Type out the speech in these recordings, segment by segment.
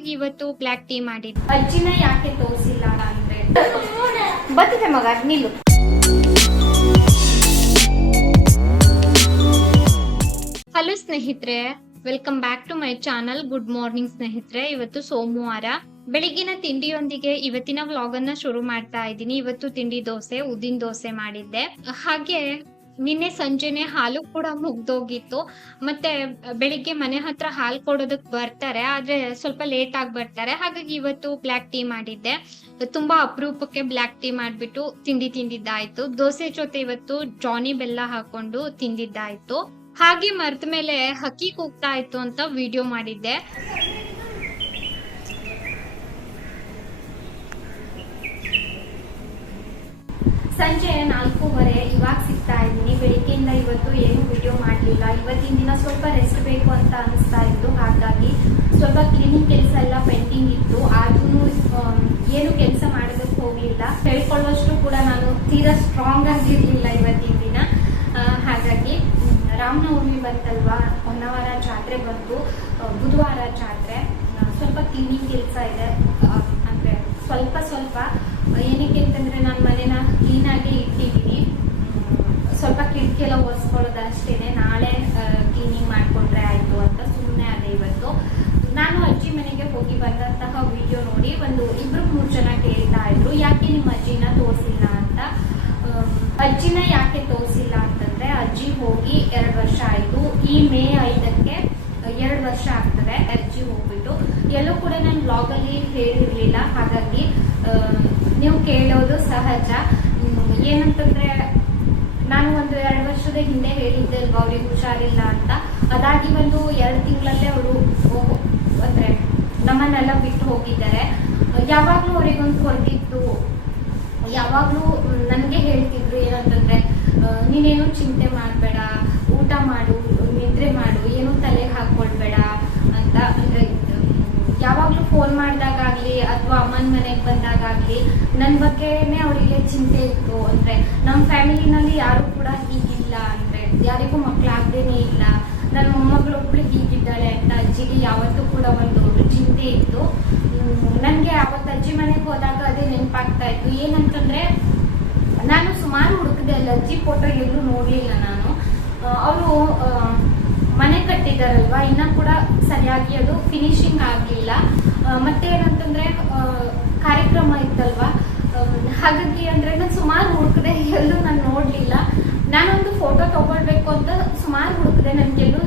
ಹಾಗಾಗಿ ಇವತ್ತು black tea ಮಾಡಿದ್ವಿ. ಅಜ್ಜಿನ ಯಾಕೆ ತೋರಿಸಿಲ್ಲ ಅಂದ್ರೆ? ಬರ್ತಿದೆ ಮಗ ನಿಲ್ಲು. ಹಲೋ ಸ್ನೇಹಿತರೆ welcome back to my channel good morning ಸ್ನೇಹಿತರೆ. ಇವತ್ತು ಸೋಮವಾರ ಬೆಳಿಗ್ಗಿನ ತಿಂಡಿಯೊಂದಿಗೆ ಇವತ್ತಿನ ವ್ಲಾಗ್ ಅನ್ನ ಶುರು ಮಾಡ್ತಾ ಇದ್ದೀನಿ. ಇವತ್ತು ತಿಂಡಿ ದೋಸೆ ಉದ್ದಿನ ದೋಸೆ ಮಾಡಿದ್ದೆ. ಹಾಗೆ ನಿನ್ನೆ ಸಂಜೆನೆ ಹಾಲು ಕೂಡ ಮುಗ್ದೋಗಿತ್ತು. ಮತ್ತೆ ಬೆಳಿಗ್ಗೆ ಮನೆ ಹತ್ರ ಹಾಲು ಕೊಡೋದಕ್ ಬರ್ತಾರೆ, ಆದ್ರೆ ಸ್ವಲ್ಪ ಲೇಟ್ ಆಗಿ ಬರ್ತಾರೆ. ಹಾಗಾಗಿ ಇವತ್ತು ಬ್ಲ್ಯಾಕ್ ಟೀ ಮಾಡಿದ್ದೆ. ತುಂಬಾ ಅಪರೂಪಕ್ಕೆ ಬ್ಲ್ಯಾಕ್ ಟೀ ಮಾಡ್ಬಿಟ್ಟು ತಿಂಡಿ ತಿಂದಿದ್ದಾಯ್ತು. ದೋಸೆ ಜೊತೆ ಇವತ್ತು ಜಾನಿ ಬೆಲ್ಲ ಹಾಕೊಂಡು ತಿಂದಿದ್ದಾಯ್ತು. ಹಾಗೆ ಮರ್ತ ಮೇಲೆ ಹಕ್ಕಿ ಕೂಗ್ತಾ ಇತ್ತು ಅಂತ ವಿಡಿಯೋ ಮಾಡಿದ್ದೆ. ಸಂಜೆ ನಾಲ್ಕೂವರೆ ಇವಾಗ ಸಿಗ್ತಾ ಇದ್ದೀನಿ. ಬೆಳಿಗ್ಗೆಯಿಂದ ಇವತ್ತು ಏನು ವಿಡಿಯೋ ಮಾಡಲಿಲ್ಲ. ಇವತ್ತಿನ ದಿನ ಸ್ವಲ್ಪ ರೆಸ್ಟ್ ಬೇಕು ಅಂತ ಅನಿಸ್ತಾ ಇತ್ತು. ಹಾಗಾಗಿ ಸ್ವಲ್ಪ ಕ್ಲೀನಿಂಗ್ ಕೆಲಸ ಎಲ್ಲ ಪೆಂಡಿಂಗ್ ಇತ್ತು. ಆದ್ರೂ ಏನು ಕೆಲಸ ಮಾಡೋದಕ್ಕೆ ಹೋಗಲಿಲ್ಲ. ಹೇಳ್ಕೊಳ್ಳೋಷ್ಟು ಕೂಡ ನಾನು ತೀರಾ ಸ್ಟ್ರಾಂಗ್ ಆಗಿರಲಿಲ್ಲ ಇವತ್ತಿನ ದಿನ. ಹಾಗಾಗಿ ರಾಮನವಮಿ ಬಂತಲ್ವಾ? ಹೊನ್ನವಾರ ಜಾತ್ರೆ ಬಂತು. ಬುಧವಾರ ಜಾತ್ರೆ. ಸ್ವಲ್ಪ ಕ್ಲೀನಿಂಗ್ ಕೆಲಸ ಇದೆ. ಅಂದ್ರೆ ಸ್ವಲ್ಪ ಸ್ವಲ್ಪ ಏನಕ್ಕೆ ಅಂತಂದ್ರೆ ನಾನು ಮನೇನ ಕ್ಲೀನಾಗಿ ಇಟ್ಟಿದ್ದೀನಿ. ಸ್ವಲ್ಪ ಕಿಟಕಿ ಎಲ್ಲ ಒರೆಸ್ಕೊಳ್ಳೋದು ಅಷ್ಟೇನೆ. ನಾಳೆ ಕ್ಲೀನಿಂಗ್ ಮಾಡಿಕೊಂಡ್ರೆ ಆಯಿತು ಅಂತ ಸುಮ್ಮನೆ ಅದೇ ಇವತ್ತು. ನಾನು ಅಜ್ಜಿ ಮನೆಗೆ ಹೋಗಿ ಬಂದಂತಹ ವಿಡಿಯೋ ನೋಡಿ ಒಂದು ಇಬ್ರು ಮೂರು ಜನ ಕೇಳ್ತಾ ಇದ್ರು. ಯಾಕೆ ನಿಮ್ಮ ಅಜ್ಜಿನ ತೋರಿಸಿಲ್ಲ ಅಂತ? ಅಜ್ಜಿನ ಯಾಕೆ ತೋರಿಸಿಲ್ಲ ಅಂತಂದ್ರೆ ಅಜ್ಜಿ ಹೋಗಿ ಎರಡು ವರ್ಷ ಆಯಿತು. ಈ ಮೇ ಐದಕ್ಕೆ, ಎರಡು ವರ್ಷ ಆಗ್ತದೆ ಅಜ್ಜಿ ಹೋಗ್ಬಿಟ್ಟು. ಎಲ್ಲೂ ಕೂಡ ನಾನು ಬ್ಲಾಗಲ್ಲಿ ಹೇಳಿರ್ಲಿಲ್ಲ. ಹಾಗಾಗಿ ನೀವು ಕೇಳೋದು ಸಹಜ. ಏನಂತಂದ್ರೆ ನಾನು ಒಂದು ಎರಡು ವರ್ಷದ ಹಿಂದೆ ಹೇಳಿದ್ದೆ ಅಲ್ವಾ, ಅವ್ರಿಗೆ ಹುಷಾರಿಲ್ಲ ಅಂತ. ಅದಾಗಿ ಒಂದು ಎರಡು ತಿಂಗಳಲ್ಲೇ ಅವರು ಅಂದ್ರೆ ನಮ್ಮನ್ನೆಲ್ಲ ಬಿಟ್ಟು ಹೋಗಿದ್ದಾರೆ. ಯಾವಾಗ್ಲೂ ಅವರಿಗೊಂದು ಹೊರಟಿತ್ತು ಯಾವಾಗ್ಲೂ ನನಗೆ ಹೇಳ್ತಿದ್ರು ಏನಂತಂದ್ರೆ ನೀನೇನು ಚಿಂತೆ ಮಾಡಬೇಡ, ಊಟ ಮಾಡು, ನಿದ್ರೆ ಮಾಡು, ಏನು ತಲೆಗೆ ಹಾಕೊಳ್ಬೇಡ ಅಂತ. ಅಂದ್ರೆ ಯಾವಾಗ್ಲೂ ಫೋನ್ ಮಾಡಿದಾಗಲಿ ಅಥವಾ ಅಮ್ಮನ ಮನೆಗೆ ಬಂದಾಗಲಿ ನನ್ನ ಬಗ್ಗೆನೇ ಅವರಿಗೆ ಚಿಂತೆ ಇತ್ತು ಅಂದ್ರೆ ನಮ್ಮ ಫ್ಯಾಮಿಲಿನಲ್ಲಿ ಯಾರು ಕೂಡ ಹೀಗಿಲ್ಲ ಅಂದ್ರೆ ಯಾರಿಗೂ ಮಕ್ಕಳಾಗ್ದೇನೆ ಇಲ್ಲ. ನನ್ನ ಮೊಮ್ಮಗಳೊಬ್ಳು ಹೀಗಿದ್ದಾಳೆ ಅಂತ ಅಜ್ಜಿಗೆ ಯಾವತ್ತೂ ಕೂಡ ಒಂದು ಚಿಂತೆ ಇತ್ತು. ನನಗೆ ಅವತ್ತು ಅಜ್ಜಿ ಮನೆಗೆ ಹೋದಾಗ ಅದೇ ನೆನಪಾಗ್ತಾ ಇತ್ತು. ಏನಂತಂದ್ರೆ, ನಾನು ಸುಮಾರು ಹುಡುಕಿದೆ ಅಲ್ಲಿ, ಅಜ್ಜಿ ಫೋಟೋ ಎಲ್ಲೂ ನೋಡಲಿಲ್ಲ ನಾನು. ಅವರು ಮನೆ ಕಟ್ಟಿದಾರಲ್ವಾ? ಇನ್ನ ಕೂಡ ಸರಿಯಾಗಿ ಅದು ಫಿನಿಶಿಂಗ್ ಆಗಲಿಲ್ಲ. ಮತ್ತೆ ಏನಂತಂದ್ರೆ ಕಾರ್ಯಕ್ರಮ ಇತ್ತಲ್ವಾ? ಹಾಗಾಗಿ ಅಂದ್ರೆ ನಾನು ಸುಮಾರು ಹುಡುಕದೆ ಎಲ್ಲೂ ನಾನು ನೋಡ್ಲಿಲ್ಲ. ನಾನೊಂದು ಫೋಟೋ ತಗೊಳ್ಬೇಕು ಅಂತ ಸುಮಾರು ಹುಡುಕದೆ, ನನ್ಗೆಲ್ಲೂ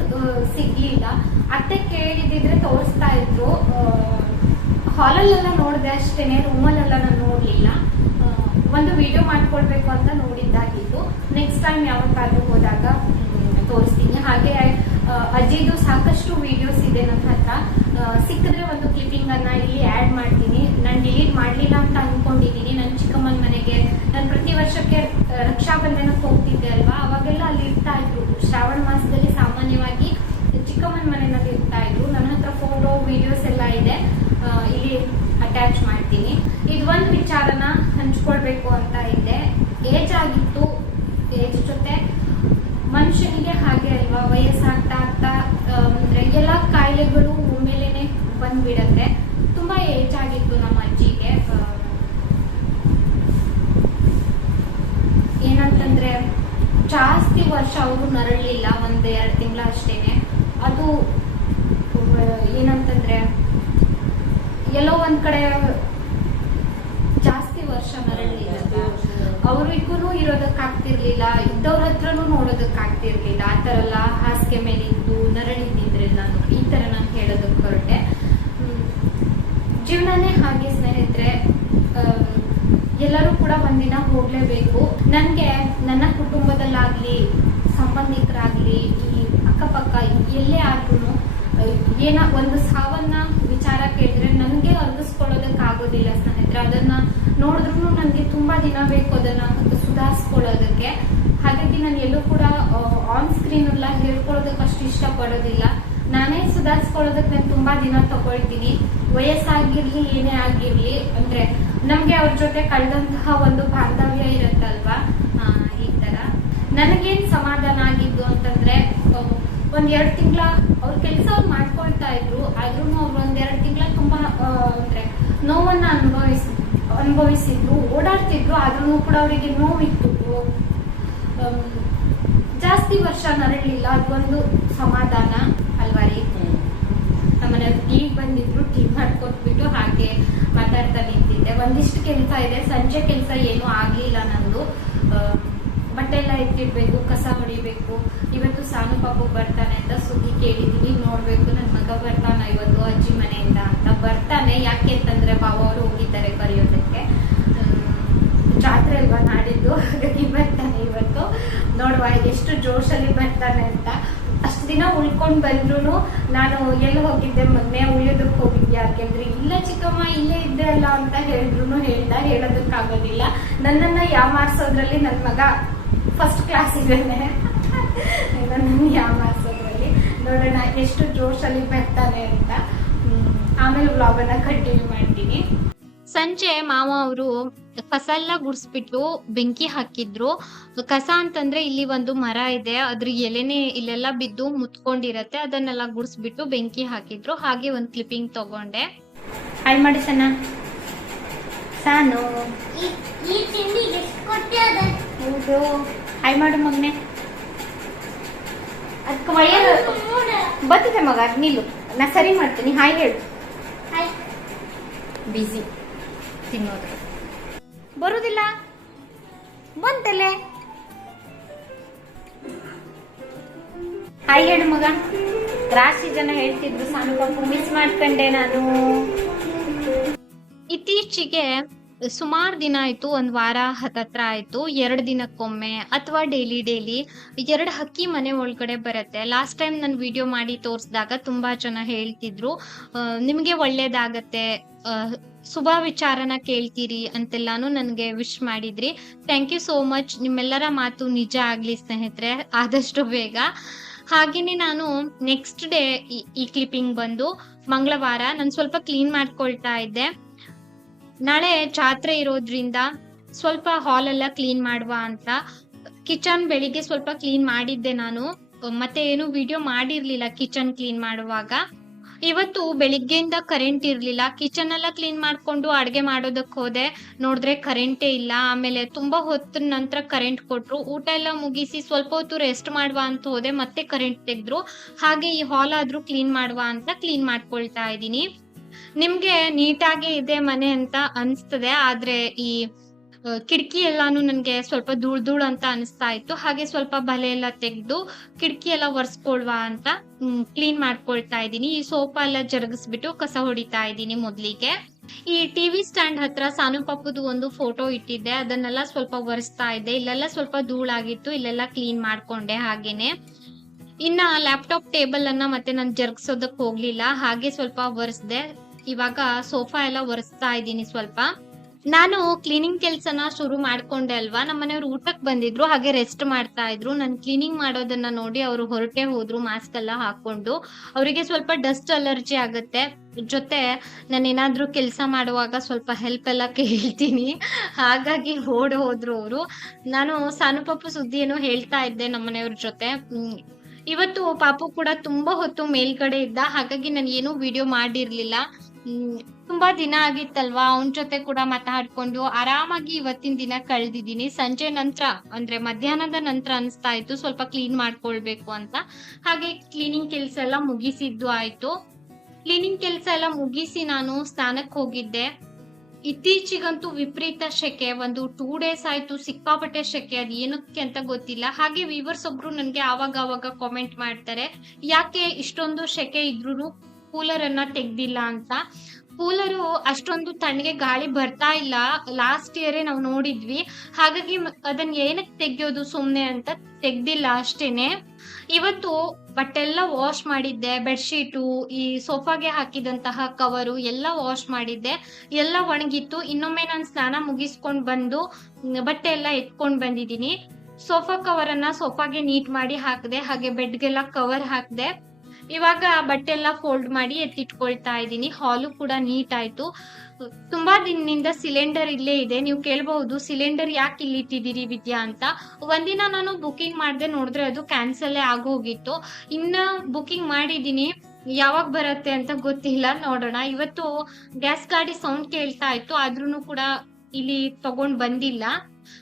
ಸಿಗ್ಲಿಲ್ಲ. ಅತ್ತೆ ಕೇಳಿದಿದ್ರೆ ತೋರಿಸ್ತಾ ಇದ್ರು. ಹಾಲಲ್ಲೆಲ್ಲ ನೋಡಿದೆ ಅಷ್ಟೇನೆ, ರೂಮಲ್ಲೆಲ್ಲ ನಾನು ನೋಡ್ಲಿಲ್ಲ. ಒಂದು ವಿಡಿಯೋ ಮಾಡ್ಕೊಳ್ಬೇಕು ಅಂತ ನೋಡಿದ್ದಾಗಿತ್ತು. ನೆಕ್ಸ್ಟ್ ಟೈಮ್ ಯಾವತ್ತಾದ್ರೂ ಹೋದಾಗ ತೋರಿಸ್ತೀನಿ. ಹಾಗೆ ಆ, ಅಜ್ಜಿದು ಸಾಕಷ್ಟು ವಿಡಿಯೋಸ್ ಇದೆ ನನ್ನ ಹತ್ರ. ಸಿಕ್ಕಿದ್ರೆ ಒಂದು ಕ್ಲಿಪ್ಪಿಂಗ್ ಅನ್ನ ಇಲ್ಲಿ ಆಡ್ ಮಾಡ್ತೀನಿ. ನಾನು ಡಿಲೀಟ್ ಮಾಡಲಿಲ್ಲ ಅಂತ ಅನ್ಕೊಂಡಿದ್ದೀನಿ ನನ್ನ ಚಿಕ್ಕಮ್ಮನ ಮನೆಗೆ. ನಾನು ಪ್ರತಿ ವರ್ಷಕ್ಕೆ ರಕ್ಷಾ ರಕ್ಷಾಬಂಧನಕ್ಕೆ ಹೋಗ್ತಿದ್ದೆ ಅಲ್ವಾ? ಅವಾಗೆಲ್ಲ ಅಲ್ಲಿ ಇರ್ತಾ ಇದ್ರು. ಶ್ರಾವಣ ಮಾಸದಲ್ಲಿ ಸಾಮಾನ್ಯವಾಗಿ ಚಿಕ್ಕಮ್ಮನ ಮನೆಯಲ್ಲಿ ಇರ್ತಾ ಇದ್ರು. ನನ್ನ ಹತ್ರ ಫೋಟೋ ವಿಡಿಯೋಸ್ ಎಲ್ಲ ಇದೆ. ಇಲ್ಲಿ ಅಟ್ಯಾಚ್ ಮಾಡ್ತೀನಿ. ಇದು ಒಂದು ವಿಚಾರನ ಹಂಚ್ಕೊಳ್ಬೇಕು ಅಂತ ಇದ್ದೆ ಏಜ್ ಆಗಿತ್ತು ಏಜ್ ಜೊತೆ ಮನುಷ್ಯನಿಗೆ ಹಾಗೆ ಅಲ್ವಾ ವಯಸ್ಸಾಗ್ತಾ ಆಗ್ತಾ ಆ, ಅಂದ್ರೆ ಎಲ್ಲ ಕಾಯಿಲೆಗಳು ಒಮ್ಮೆಲೇನೆ ಬಂದ್ಬಿಡತ್ತೆ ತುಂಬಾ ಏಜ್ ಆಗಿತ್ತು ನಮ್ಮ ಅಜ್ಜಿಗೆ ಆ, ಏನಂತಂದ್ರೆ ಜಾಸ್ತಿ ವರ್ಷ ಅವರು ನರಳಲಿಲ್ಲ ಒಂದ್ ಎರಡು ತಿಂಗಳು ಅಷ್ಟೇನೆ. ಅದು ಏನಂತಂದ್ರೆ, ಎಲ್ಲೋ ಒಂದ್ ಕಡೆ ಜಾಸ್ತಿ ವರ್ಷ ನರಳಲಿಲ್ಲ ಅವ್ರಿಗೂ ಇರೋದಕ್ಕಾಗ್ತಿರ್ಲಿಲ್ಲ, ಇದ್ದವ್ರ ಹತ್ರನೂ ನೋಡೋದಕ್ಕಾಗ್ತಿರ್ಲಿಲ್ಲ. ಆ ಥರ ಎಲ್ಲ ಹಾಸಿಗೆ ಮೇಲೆ ಇದ್ದು ನರಳಿದ್ದಿದ್ರೆ ನಾನು ಈ ತರ ನಾನು ಹೇಳೋದಕ್ಕೆ ಹೊರಟೆ. ಜೀವನನೇ ಹಾಗೆ ಸ್ನೇಹಿತರೆ. ಎಲ್ಲರೂ ಕೂಡ ಒಂದಿನ ಹೋಗ್ಲೇಬೇಕು. ನನಗೆ, ನನ್ನ ಕುಟುಂಬದಲ್ಲಾಗ್ಲಿ ಸಂಬಂಧಿಕರಾಗ್ಲಿ ಈ ಅಕ್ಕಪಕ್ಕ ಎಲ್ಲೇ ಆದ್ರೂ ಏನ ಒಂದು ಸಾವನ್ನ ವಿಚಾರ ಕೇಳಿದ್ರೆ ನನಗೆ ಅರ್ಗಿಸ್ಕೊಳ್ಳೋದಕ್ಕಾಗೋದಿಲ್ಲ ಸ್ನೇಹಿತರೆ. ಅದನ್ನ ನೋಡಿದ್ರು ನನಗೆ ತುಂಬಾ ದಿನ ಬೇಕು ಅದನ್ನ ಸುಧಾರಿಸ್ಕೊಳ್ಳೋದಕ್ಕೆ. ಹಾಗಾಗಿ ನಾನು ಎಲ್ಲೂ ಕೂಡ ಆನ್ ಸ್ಕ್ರೀನ್ ಎಲ್ಲ ಹೇಳ್ಕೊಳ್ಳೋದಕ್ಕೆ ಅಷ್ಟು ಇಷ್ಟಪಡೋದಿಲ್ಲ. ನಾನೇ ಸುಧಾರಿಸ್ಕೊಳ್ಳೋದಕ್ಕೆ ನಾನು ತುಂಬಾ ದಿನ ತಗೊಳ್ತೀನಿ. ವಯಸ್ಸಾಗಿರ್ಲಿ, ಏನೇ ಆಗಿರ್ಲಿ, ಅಂದ್ರೆ ನಮ್ಗೆ ಅವ್ರ ಜೊತೆ ಕಳೆದಂತಹ ಒಂದು ಬಾಂಧವ್ಯ ಇರುತ್ತಲ್ವಾ? ಈ ತರ. ನನಗೇನ್ ಸಮಾಧಾನ ಆಗಿದ್ದು ಅಂತಂದ್ರೆ ಒಂದ್ ಎರಡ್ ತಿಂಗಳ ಅವ್ರ ಕೆಲಸ ಅವ್ರು ಮಾಡ್ಕೊಳ್ತಾ ಇದ್ರು ಆದ್ರೂ ಅವ್ರು ಒಂದ್ ಎರಡ್ ತಿಂಗಳ ತುಂಬಾ ಅಂದ್ರೆ ನೋವನ್ನ ಅನುಭವಿಸ್ ಅನುಭವಿಸಿದ್ರು ಓಡಾಡ್ತಿದ್ರು ಆದ್ರೂ ಕೂಡ ಅವರಿಗೆ ನೋವಿತ್ತು. ಜಾಸ್ತಿ ವರ್ಷ ನರಳಿಲ್ಲ ಅದೊಂದು ಸಮಾಧಾನ ಅಲ್ವಾ ರೀ? ನಮ್ಮನೆ ಟೀ ಬಂದಿದ್ರು ಟೀ ಮಾಡ್ಕೊಟ್ಬಿಟ್ಟು ಹಾಗೆ ಮಾತಾಡ್ತಾ ನಿಂತಿದ್ದೆ. ಒಂದಿಷ್ಟು ಕೆಲಸ ಇದೆ ಸಂಜೆ ಕೆಲಸ ಏನೂ ಆಗ್ಲಿಲ್ಲ ಆ, ಬಟ್ಟೆ ಎಲ್ಲ ಎತ್ತಿಡ್ಬೇಕು ಕಸ ಹೊಡಿಬೇಕು. ಇವತ್ತು ಸಾನು ಪಾಪು ಬರ್ತಾನೆ ಅಂತ ಸುದ್ದಿ ಕೇಳಿದೀನಿ ನೋಡ್ಬೇಕು. ನನ್ನ ಮಗ ಬರ್ತಾನ ಇವತ್ತು ಅಜ್ಜಿ ಮನೆಯಿಂದ ಅಂತ. ಬರ್ತಾನೆ, ಯಾಕೆ ಅಂತಂದ್ರೆ ಪಾಪ ಅವರು ಹೋಗಿದ್ದಾರೆ ಕರೆಯೋದಕ್ಕೆ. ಜಾತ್ರೆ ಅಲ್ವಾ ನಾಡಿದ್ದು? ಹಾಗಾಗಿ ಬರ್ತಾನೆ ಇವತ್ತು. ನೋಡುವ ಎಷ್ಟು ಜೋಶಲ್ಲಿ ಬರ್ತಾನೆ ಅಂತ. ಅಷ್ಟು ದಿನ ಉಳ್ಕೊಂಡ್ ಬಂದ್ರು ನಾನು ಎಲ್ಲಿ ಹೋಗಿದ್ದೆ? ಮೊನ್ನೆ ಉಳಿಯೋದಕ್ಕೆ ಹೋಗಿದ್ದೆ ಯಾಕೆಂದ್ರೆ ಇಲ್ಲ ಚಿಕ್ಕಮ್ಮ, ಇಲ್ಲೇ ಇದ್ದೆ ಅಲ್ಲ ಅಂತ ಹೇಳಿದ್ರು ಹೇಳ್ದ ಹೇಳೋದಕ್ಕಾಗೋದಿಲ್ಲ. ನನ್ನನ್ನ ಯಾಮಾರಿಸೋದ್ರಲ್ಲಿ ನನ್ನ ಮಗ ಫಸ್ಟ್ ಕ್ಲಾಸ್ ಇದ್ದಾನೆ. ನನ್ನನ್ನು ಯಾಮಾರ್ಸೋದ್ರಲ್ಲಿ ನೋಡೋಣ ಎಷ್ಟು ಜೋಶಲ್ಲಿ ಬರ್ತಾನೆ ಅಂತ. ಆಮೇಲೆ ಅನ್ನ ಕಂಟಿನ್ಯೂ ಮಾಡ್ತೀನಿ. ಸಂಜೆ ಮಾವ ಅವರು ಕಸ ಎಲ್ಲ ಗುಡಿಸ್ಬಿಟ್ಟು ಬೆಂಕಿ ಹಾಕಿದ್ರು. ಕಸ ಅಂತಂದ್ರೆ ಇಲ್ಲಿ ಒಂದು ಮರ ಇದೆ ಅದ್ರ ಎಲೆನೆ ಇಲ್ಲೆಲ್ಲ ಬಿದ್ದು ಮುತ್ಕೊಂಡಿರತ್ತೆ ಅದನ್ನೆಲ್ಲ ಗುಡಿಸ್ಬಿಟ್ಟು ಬೆಂಕಿ ಹಾಕಿದ್ರು. ಹಾಗೆ ಒಂದ್ ಕ್ಲಿಪ್ಪಿಂಗ್ ತಗೊಂಡೆ. ಹಾಯ್ ಮಾಡಿ ಸಣ್ಣ ಸಾನು ಹೌದು. ಹಾಯ್ ಮಾಡು ಮಗನೆ. ಅದಕ್ಕೆ ಬರ್ತದೆ ಮಗ ಅದ್ ನಿಲ್ಲು. ನಾ ಸರಿ ಮಾಡ್ತೀನಿ ಹಾಯ್ ಹೇಳು. ಹಾಯ್ ಬಿಸಿ ತಿನ್ನೋದು. ಬರುದಿಲ್ಲ? ಬಂತಲ್ಲೇ ಹಾಯ್ ಹೇಳು ಮಗ. ರಾಶಿ ಜನ ಹೇಳ್ತಿದ್ರು ಸಾನು ಪಾಪ ಮಿಸ್ ಮಾಡ್ಕೊಂಡೆ ನಾನು. ಇತ್ತೀಚೆಗೆ ಸುಮಾರು ದಿನ ಆಯ್ತು, ಒಂದು ವಾರ ಹತ್ತತ್ರ ಆಯ್ತು, ಎರಡು ದಿನಕ್ಕೊಮ್ಮೆ ಅಥವಾ ಡೈಲಿ ಡೈಲಿ ಎರಡು ಹಕ್ಕಿ ಮನೆ ಒಳಗಡೆ ಬರುತ್ತೆ. ಲಾಸ್ಟ್ ಟೈಮ್ ನಾನು ವಿಡಿಯೋ ಮಾಡಿ ತೋರಿಸಿದಾಗ ತುಂಬಾ ಜನ ಹೇಳ್ತಿದ್ರು ನಿಮಗೆ ಒಳ್ಳೇದಾಗತ್ತೆ ಶುಭ ವಿಚಾರನ ಕೇಳ್ತೀರಿ ಅಂತೆಲ್ಲಾನು ನನಗೆ ವಿಶ್ ಮಾಡಿದ್ರಿ. ಥ್ಯಾಂಕ್ ಯು ಸೋ ಮಚ್ ನಿಮ್ಮೆಲ್ಲರ ಮಾತು ನಿಜ ಆಗ್ಲಿ ಸ್ನೇಹಿತರೆ, ಆದಷ್ಟು ಬೇಗ. ಹಾಗೇನೆ ನಾನು ನೆಕ್ಸ್ಟ್ ಡೇ ಈ ಕ್ಲಿಪ್ಪಿಂಗ್ ಬಂದು ಮಂಗಳವಾರ ನಾನು ಸ್ವಲ್ಪ ಕ್ಲೀನ್ ಮಾಡ್ಕೊಳ್ತಾ ಇದ್ದೆ. ನಾಳೆ ಜಾತ್ರೆ ಇರೋದ್ರಿಂದ ಸ್ವಲ್ಪ ಹಾಲ್ ಎಲ್ಲ ಕ್ಲೀನ್ ಮಾಡುವ ಅಂತ. ಕಿಚನ್ ಬೆಳಿಗ್ಗೆ ಸ್ವಲ್ಪ ಕ್ಲೀನ್ ಮಾಡಿದ್ದೆ ನಾನು. ಮತ್ತೆ ಏನು ವಿಡಿಯೋ ಮಾಡಿರ್ಲಿಲ್ಲ ಕಿಚನ್ ಕ್ಲೀನ್ ಮಾಡುವಾಗ. ಇವತ್ತು ಬೆಳಿಗ್ಗೆಯಿಂದ ಕರೆಂಟ್ ಇರ್ಲಿಲ್ಲ. ಕಿಚನ್ ಎಲ್ಲ ಕ್ಲೀನ್ ಮಾಡ್ಕೊಂಡು ಅಡ್ಗೆ ಮಾಡೋದಕ್ಕೆ ಹೋದೆ. ನೋಡಿದ್ರೆ ಕರೆಂಟೇ ಇಲ್ಲ. ಆಮೇಲೆ ತುಂಬಾ ಹೊತ್ತಿನ ನಂತರ ಕರೆಂಟ್ ಕೊಟ್ರು. ಊಟ ಎಲ್ಲ ಮುಗಿಸಿ ಸ್ವಲ್ಪ ಹೊತ್ತು ರೆಸ್ಟ್ ಮಾಡುವ ಅಂತ ಹೋದೆ. ಮತ್ತೆ ಕರೆಂಟ್ ತೆಗೆದ್ರು. ಹಾಗೆ ಈ ಹಾಲ್ ಆದ್ರೂ ಕ್ಲೀನ್ ಮಾಡುವ ಅಂತ ಕ್ಲೀನ್ ಮಾಡ್ಕೊಳ್ತಾ ಇದ್ದೀನಿ. ನಿಮ್ಗೆ ನೀಟಾಗಿ ಇದೆ ಮನೆ ಅಂತ ಅನ್ಸ್ತದೆ, ಆದ್ರೆ ಈ ಕಿಟಕಿ ಎಲ್ಲಾನು ನನ್ಗೆ ಸ್ವಲ್ಪ ಧೂಳ್ ಧೂಳ್ ಅಂತ ಅನಿಸ್ತಾ ಇತ್ತು. ಹಾಗೆ ಸ್ವಲ್ಪ ಬಲೆ ಎಲ್ಲ ತೆಗೆದು ಕಿಟಕಿ ಎಲ್ಲ ಒರೆಸ್ಕೊಳ್ವಾ ಅಂತ ಕ್ಲೀನ್ ಮಾಡ್ಕೊಳ್ತಾ ಇದ್ದೀನಿ. ಈ ಸೋಫಾ ಎಲ್ಲ ಜರುಗಿಸ್ಬಿಟ್ಟು ಕಸ ಹೊಡಿತಾ ಇದ್ದೀನಿ ಮೊದ್ಲಿಗೆ. ಈ ಟಿವಿ ಸ್ಟ್ಯಾಂಡ್ ಹತ್ರ ಸಾನು ಪಾಪುದು ಒಂದು ಫೋಟೋ ಇಟ್ಟಿದ್ದೆ. ಅದನ್ನೆಲ್ಲ ಸ್ವಲ್ಪ ಒರೆಸ್ತಾ ಇದ್ದೆ. ಇಲ್ಲೆಲ್ಲ ಸ್ವಲ್ಪ ಧೂಳಾಗಿತ್ತು ಇಲ್ಲೆಲ್ಲ ಕ್ಲೀನ್ ಮಾಡ್ಕೊಂಡೆ ಹಾಗೇನೆ. ಇನ್ನ ಲ್ಯಾಪ್ಟಾಪ್ ಟೇಬಲ್ ಅನ್ನ ಮತ್ತೆ ನಾನು ಜರುಗ್ಸೋದಕ್ ಹೋಗ್ಲಿಲ್ಲ. ಹಾಗೆ ಸ್ವಲ್ಪ ಒರೆಸ್ದೆ. ಇವಾಗ ಸೋಫಾ ಎಲ್ಲ ಒರೆಸ್ತಾ ಇದ್ದೀನಿ ಸ್ವಲ್ಪ. ನಾನು ಕ್ಲೀನಿಂಗ್ ಕೆಲಸನ ಶುರು ಮಾಡ್ಕೊಂಡೆ ಅಲ್ವಾ? ನಮ್ಮ ಮನೆಯವ್ರು ಊಟಕ್ಕೆ ಬಂದಿದ್ರು, ಹಾಗೆ ರೆಸ್ಟ್ ಮಾಡ್ತಾ ಇದ್ರು. ನಾನು ಕ್ಲೀನಿಂಗ್ ಮಾಡೋದನ್ನ ನೋಡಿ ಅವರು ಹೊರಟೆ ಹೋದ್ರು ಮಾಸ್ಕ್ ಎಲ್ಲ ಹಾಕೊಂಡು ಅವರಿಗೆ ಸ್ವಲ್ಪ ಡಸ್ಟ್ ಅಲರ್ಜಿ ಆಗುತ್ತೆ. ಜೊತೆ ನಾನು ಏನಾದ್ರೂ ಕೆಲಸ ಮಾಡುವಾಗ ಸ್ವಲ್ಪ ಹೆಲ್ಪ್ ಎಲ್ಲ ಕೇಳ್ತೀನಿ. ಹಾಗಾಗಿ ಓಡ್ ಹೋದ್ರು ಅವರು. ನಾನು ಸಾನು ಪಾಪು ಸುದ್ದಿ ಏನೋ ಹೇಳ್ತಾ ಇದ್ದೆ ನಮ್ಮ ಮನೆಯವ್ರ ಜೊತೆ. ಇವತ್ತು ಪಾಪು ಕೂಡ ತುಂಬಾ ಹೊತ್ತು ಮೇಲ್ಗಡೆ ಇದ್ದ, ಹಾಗಾಗಿ ನಾನು ಏನೂ ವಿಡಿಯೋ ಮಾಡಿರ್ಲಿಲ್ಲ. ತುಂಬಾ ದಿನ ಆಗಿತ್ತಲ್ವಾ? ಅವನ ಜೊತೆ ಕೂಡ ಮಾತಾಡ್ಕೊಂಡು ಆರಾಮಾಗಿ ಇವತ್ತಿನ ದಿನ ಕಳೆದಿದ್ದೀನಿ. ಸಂಜೆ ನಂತರ, ಅಂದ್ರೆ ಮಧ್ಯಾಹ್ನದ ನಂತರ ಅನಿಸ್ತಾ ಇತ್ತು. ಸ್ವಲ್ಪ ಕ್ಲೀನ್ ಮಾಡ್ಕೊಳ್ಬೇಕು ಅಂತ. ಹಾಗೆ ಕ್ಲೀನಿಂಗ್ ಕೆಲಸ ಎಲ್ಲ ಮುಗಿಸಿದ್ದು ಆಯ್ತು. ಕ್ಲೀನಿಂಗ್ ಕೆಲಸ ಎಲ್ಲ ಮುಗಿಸಿ ನಾನು ಸ್ನಾನಕ್ಕೆ ಹೋಗಿದ್ದೆ. ಇತ್ತೀಚಿಗಂತೂ ವಿಪರೀತ ಶೆಕೆ. ಒಂದು ಟೂ ಡೇಸ್ ಆಯ್ತು, ಸಿಕ್ಕಾಪಟ್ಟೆ ಶೆಕೆ. ಅದು ಏನಕ್ಕೆ ಅಂತ ಗೊತ್ತಿಲ್ಲ. ಹಾಗೆ ವೀವರ್ಸ್ ಒಬ್ರು ನನ್ಗೆ ಆವಾಗ ಆವಾಗ ಕಾಮೆಂಟ್ ಮಾಡ್ತಾರೆ, ಯಾಕೆ ಇಷ್ಟೊಂದು ಶೆಕೆ ಇದ್ರು ಕೂಲರ್ ಅನ್ನ ತೆಗ್ದಿಲ್ಲ ಅಂತ. ಕೂಲರು ಅಷ್ಟೊಂದು ತಣ್ಣಗೆ ಗಾಳಿ ಬರ್ತಾ ಇಲ್ಲ. ಲಾಸ್ಟ್ ಇಯರೇ ನಾವು ನೋಡಿದ್ವಿ. ಹಾಗಾಗಿ ಅದನ್ನ ಏನಕ್ಕೆ ತೆಗಿಯೋದು ಸುಮ್ಮನೆ ಅಂತ ತೆಗ್ದಿಲ್ಲ ಅಷ್ಟೇನೆ. ಇವತ್ತು ಬಟ್ಟೆಲ್ಲ ವಾಶ್ ಮಾಡಿದ್ದೆ ಬೆಡ್ಶೀಟು ಈ ಸೋಫಾಗೆ ಹಾಕಿದಂತಹ ಕವರು ಎಲ್ಲ ವಾಶ್ ಮಾಡಿದ್ದೆ. ಎಲ್ಲ ಒಣಗಿತ್ತು. ಇನ್ನೊಮ್ಮೆ ನಾನು ಸ್ನಾನ ಮುಗಿಸ್ಕೊಂಡು ಬಂದು ಬಟ್ಟೆ ಎಲ್ಲ ಎತ್ಕೊಂಡು ಬಂದಿದ್ದೀನಿ. ಸೋಫಾ ಕವರ್ ಅನ್ನ ಸೋಫಾಗೆ ನೀಟ್ ಮಾಡಿ ಹಾಕಿದೆ, ಹಾಗೆ ಬೆಡ್ಗೆಲ್ಲ ಕವರ್ ಹಾಕಿದೆ. ಇವಾಗ ಬಟ್ಟೆ ಎಲ್ಲ ಫೋಲ್ಡ್ ಮಾಡಿ ಎತ್ತಿಟ್ಕೊಳ್ತಾ ಇದ್ದೀನಿ. ಹಾಲು ಕೂಡ ನೀಟ್ ಆಯ್ತು ತುಂಬಾ ದಿನದಿಂದ ಸಿಲಿಂಡರ್ ಇಲ್ಲೇ ಇದೆ. ನೀವು ಕೇಳಬಹುದು ಸಿಲಿಂಡರ್ ಯಾಕೆ ಇಲ್ಲಿ ಇಟ್ಟಿದ್ದೀರಿ ವಿದ್ಯಾ ಅಂತ. ಒಂದಿನ ನಾನು ಬುಕಿಂಗ್ ಮಾಡಿದೆ ನೋಡಿದ್ರೆ ಅದು ಕ್ಯಾನ್ಸಲ್ ಆಗೋಗಿತ್ತು. ಇನ್ನ ಬುಕಿಂಗ್ ಮಾಡಿದ್ದೀನಿ. ಯಾವಾಗ ಬರುತ್ತೆ ಅಂತ ಗೊತ್ತಿಲ್ಲ. ನೋಡೋಣ. ಇವತ್ತು ಗ್ಯಾಸ್ ಗಾಡಿ ಸೌಂಡ್ ಕೇಳ್ತಾ ಇತ್ತು. ಆದ್ರೂ ಕೂಡ ಇಲ್ಲಿ ತಗೊಂಡ್ ಬಂದಿಲ್ಲ.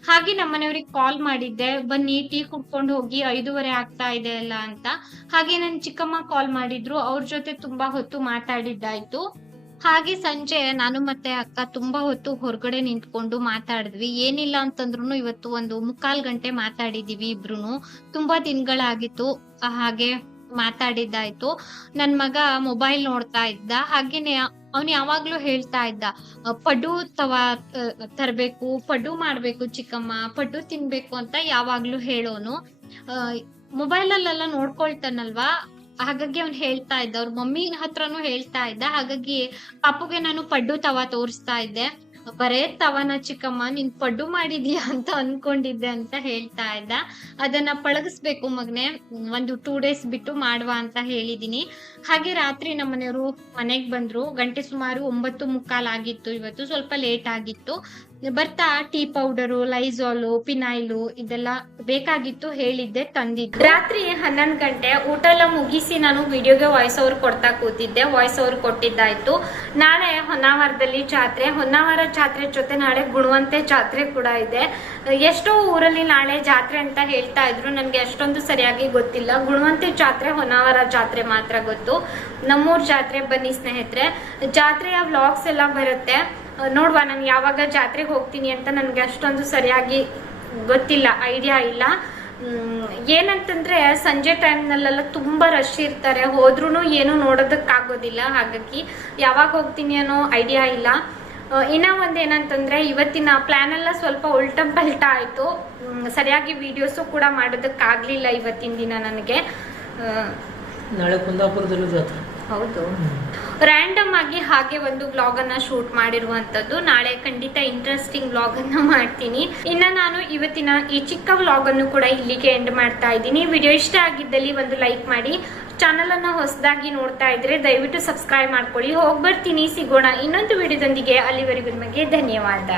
ಹಾಗೆ ನಮ್ಮ ಮನೆಯವ್ರಿಗೆ ಕಾಲ್ ಮಾಡಿದ್ದೆ, ಬನ್ನಿ, ಟೀ ಕುಡ್ಕೊಂಡು ಹೋಗಿ ಐದೂವರೆ ಆಗ್ತಾ ಇದೆ ಅಲ್ಲ ಅಂತ. ಹಾಗೆ ನನ್ ಚಿಕ್ಕಮ್ಮ ಕಾಲ್ ಮಾಡಿದ್ರು, ಅವ್ರ ಜೊತೆ ತುಂಬಾ ಹೊತ್ತು ಮಾತಾಡಿದ್ದಾಯ್ತು. ಹಾಗೆ ಸಂಜೆ ನಾನು ಮತ್ತೆ ಅಕ್ಕ ತುಂಬಾ ಹೊತ್ತು ಹೊರಗಡೆ ನಿಂತ್ಕೊಂಡು ಮಾತಾಡಿದ್ವಿ. ಏನಿಲ್ಲ ಅಂತಂದ್ರು ಇವತ್ತು ಒಂದು ಮುಕ್ಕಾಲ್ ಗಂಟೆ ಮಾತಾಡಿದೀವಿ ಇಬ್ರು ತುಂಬಾ ದಿನಗಳಾಗಿತ್ತು, ಹಾಗೆ ಮಾತಾಡಿದ್ದಾಯ್ತು. ನನ್ ಮಗ ಮೊಬೈಲ್ ನೋಡ್ತಾ ಇದ್ದ. ಹಾಗೇನೆ ಅವ್ನು ಯಾವಾಗ್ಲೂ ಹೇಳ್ತಾ ಇದ್ದ ಪಡು ತವಾ ತರಬೇಕು ಮಾಡಬೇಕು ಮಾಡ್ಬೇಕು ಚಿಕ್ಕಮ್ಮ, ಪಡು ತಿನ್ಬೇಕು ಅಂತ ಯಾವಾಗ್ಲೂ ಹೇಳೋನು. ಮೊಬೈಲ್ ಅಲ್ಲೆಲ್ಲ ನೋಡ್ಕೊಳ್ತಾನಲ್ವಾ? ಹಾಗಾಗಿ ಅವ್ನು ಹೇಳ್ತಾ ಇದ್ದ, ಅವ್ರ ಮಮ್ಮಿ ಹತ್ರನೂ ಹೇಳ್ತಾ ಇದ್ದ, ಹಾಗಾಗಿ ಪಾಪುಗೆ ನಾನು ಪಡ್ಡು ತವಾ ತೋರಿಸ್ತಾ ಇದ್ದೆ. ಬರೇ ತವನ ಚಿಕ್ಕಮ್ಮ, ನೀನ್ ಪಡ್ಡು ಮಾಡಿದ್ಯಾ ಅಂತ ಅನ್ಕೊಂಡಿದ್ದೆ ಅಂತ ಹೇಳ್ತಾ ಇದ್ದ. ಅದನ್ನ ಪಳಗಿಸ್ಬೇಕು ಮಗನೆ, ಒಂದು ಟೂ ಡೇಸ್ ಬಿಟ್ಟು ಮಾಡುವ ಅಂತ ಹೇಳಿದೀನಿ. ಹಾಗೆ ರಾತ್ರಿ ನಮ್ಮ ಮನೆಯವರು ಮನೆಗ್ ಬಂದ್ರು. ಗಂಟೆ ಸುಮಾರು ಒಂಬತ್ತು ಮುಕ್ಕಾಲ್ ಆಗಿತ್ತು ಇವತ್ತು. ಸ್ವಲ್ಪ ಲೇಟ್ ಆಗಿತ್ತು. ಬರ್ತಾ ಟೀ ಪೌಡರು, ಲೈಸಾಲು ಪಿನಾಯ್ಲು ಇದೆಲ್ಲ ಬೇಕಾಗಿತ್ತು ಹೇಳಿದ್ದೆ ತಂದಿದ್ದೆ. ರಾತ್ರಿ ಹನ್ನೊಂದು ಗಂಟೆ ಊಟ ಎಲ್ಲ ಮುಗಿಸಿ ನಾನು ವಿಡಿಯೋಗೆ ವಾಯ್ಸ್ ಓವರ್ ಕೊಡ್ತಾ ಕೂತಿದ್ದೆ. ವಾಯ್ಸ್ ಓವರ್ ಕೊಟ್ಟಿದ್ದಾಯ್ತು. ನಾಳೆ ಹೊನ್ನಾವರದಲ್ಲಿ ಜಾತ್ರೆ. ಹೊನ್ನಾವರ ಜಾತ್ರೆ ಜೊತೆ ನಾಳೆ ಗುಣವಂತೆ ಜಾತ್ರೆ ಕೂಡ ಇದೆ. ಎಷ್ಟೋ ಊರಲ್ಲಿ ನಾಳೆ ಜಾತ್ರೆ ಅಂತ ಹೇಳ್ತಾ ಇದ್ರು. ನನಗೆ ಅಷ್ಟೊಂದು ಸರಿಯಾಗಿ ಗೊತ್ತಿಲ್ಲ. ಗುಣವಂತೆ ಜಾತ್ರೆ, ಹೊನ್ನಾವರ ಜಾತ್ರೆ ಮಾತ್ರ ಗೊತ್ತು. ನಮ್ಮೂರ್ ಜಾತ್ರೆ ಬನ್ನಿ ಸ್ನೇಹಿತರೆ. ಜಾತ್ರೆಯ ವ್ಲಾಗ್ಸ್ ಎಲ್ಲ ಬರುತ್ತೆ. ನೋಡುವ ನಾನು ಯಾವಾಗ ಜಾತ್ರೆಗೆ ಹೋಗ್ತೀನಿ ಅಂತ ನನಗೆ ಅಷ್ಟೊಂದು ಸರಿಯಾಗಿ ಗೊತ್ತಿಲ್ಲ ಐಡಿಯಾ ಇಲ್ಲ. ಏನಂತಂದ್ರೆ ಸಂಜೆ ಟೈಮ್ನಲ್ಲೆಲ್ಲ ತುಂಬಾ ರಶ್ ಇರ್ತಾರೆ. ಹೋದ್ರೂ ಏನು ನೋಡೋದಕ್ಕಾಗೋದಿಲ್ಲ ಹಾಗಾಗಿ ಯಾವಾಗ ಹೋಗ್ತೀನಿ ಅನ್ನೋ ಐಡಿಯಾ ಇಲ್ಲ. ಇನ್ನ ಒಂದ್ ಏನಂತಂದ್ರೆ ಇವತ್ತಿನ ಪ್ಲಾನ್ ಎಲ್ಲ ಸ್ವಲ್ಪ ಉಲ್ಟ ಪಲ್ಟ ಆಯ್ತು. ಸರಿಯಾಗಿ ವಿಡಿಯೋಸು ಕೂಡ ಮಾಡೋದಕ್ಕಾಗ್ಲಿಲ್ಲ ಇವತ್ತಿನ ದಿನ ನನಗೆ. ನಾಳೆ ಕುಂದಾಪುರದಲ್ಲೂ ಜಾತ್ರೆ. ಹೌದು. ರ್ಯಾಂಡಮ್ ಆಗಿ ಹಾಗೆ ಒಂದು ಬ್ಲಾಗ್ ಅನ್ನ ಶೂಟ್ ಮಾಡಿರುವಂತದ್ದು. ನಾಳೆ ಖಂಡಿತ ಇಂಟ್ರೆಸ್ಟಿಂಗ್ ಬ್ಲಾಗ್ ಅನ್ನ ಮಾಡ್ತೀನಿ. ಇನ್ನ ನಾನು ಇವತ್ತಿನ ಈ ಚಿಕ್ಕ ವ್ಲಾಗ್ ಅನ್ನು ಕೂಡ ಇಲ್ಲಿಗೆ ಎಂಡ್ ಮಾಡ್ತಾ ಇದ್ದೀನಿ. ವಿಡಿಯೋ ಇಷ್ಟ ಆಗಿದ್ದಲ್ಲಿ ಒಂದು ಲೈಕ್ ಮಾಡಿ. ಚಾನಲ್ ಅನ್ನ ಹೊಸದಾಗಿ ನೋಡ್ತಾ ಇದ್ರೆ ದಯವಿಟ್ಟು ಸಬ್ಸ್ಕ್ರೈಬ್ ಮಾಡ್ಕೊಳ್ಳಿ. ಹೋಗ್ ಬರ್ತೀನಿ. ಸಿಗೋಣ ಇನ್ನೊಂದು ವಿಡಿಯೋದೊಂದಿಗೆ ಅಲ್ಲಿವರೆಗೂ ನಿಮಗೆ ಧನ್ಯವಾದ.